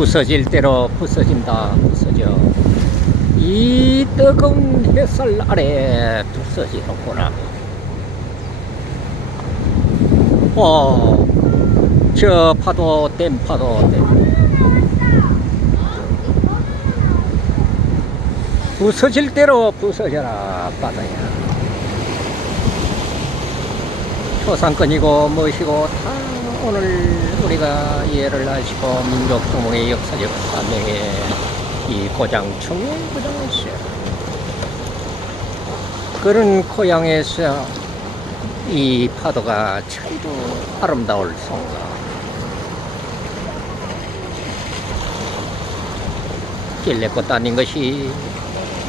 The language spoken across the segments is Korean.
부서질 대로 부서진다 부서져. 이 뜨거운 햇살 아래 부서지는구나. 어, 저 파도 댐 파도 댐. 부서질 대로 부서져라 바다야. 초상권이고 무엇이고 다 오늘 우리가 이해를 하시고 민족동의 역사적 사명의 이 고장충의 고장에서 그런 고향에서 이 파도가 참도 아름다울 성가 길래꽃 아닌 것이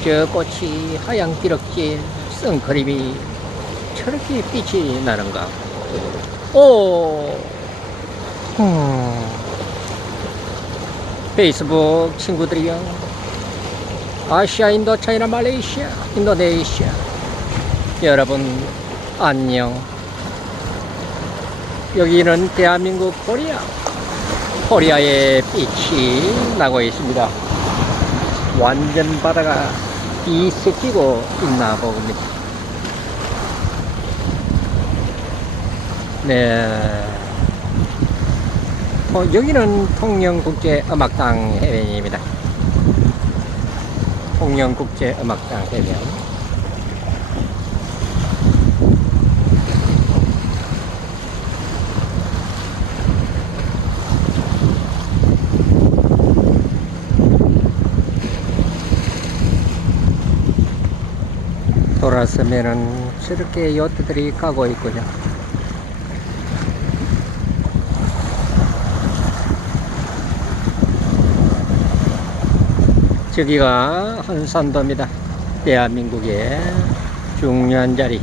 저 꽃이 하얀 기럭지 선크림이 저렇게 빛이 나는가? 오 음. 페이스북 친구들이요. 아시아 인도 차이나 말레이시아 인도네시아. 여러분 안녕. 여기는 대한민국 코리아. 코리아의 빛이 나고 있습니다. 완전 바다가 뒤섞이고 있나 봅니다. 네. 어, 여기는 통영국제음악당 해변입니다. 통영국제음악당 해변. 돌아서면은 저렇게 요트들이 가고 있군요. 저기가 한산도입니다. 대한민국의 중요한 자리.